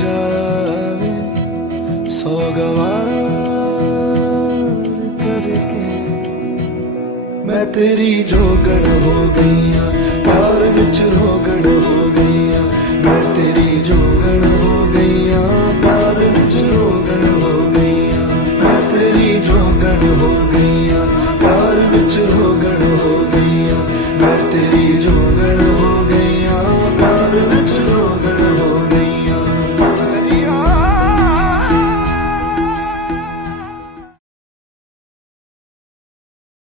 जावे सौ गवार करके। मैं तेरी जोगण हो गई हाँ, प्यार विच रोगण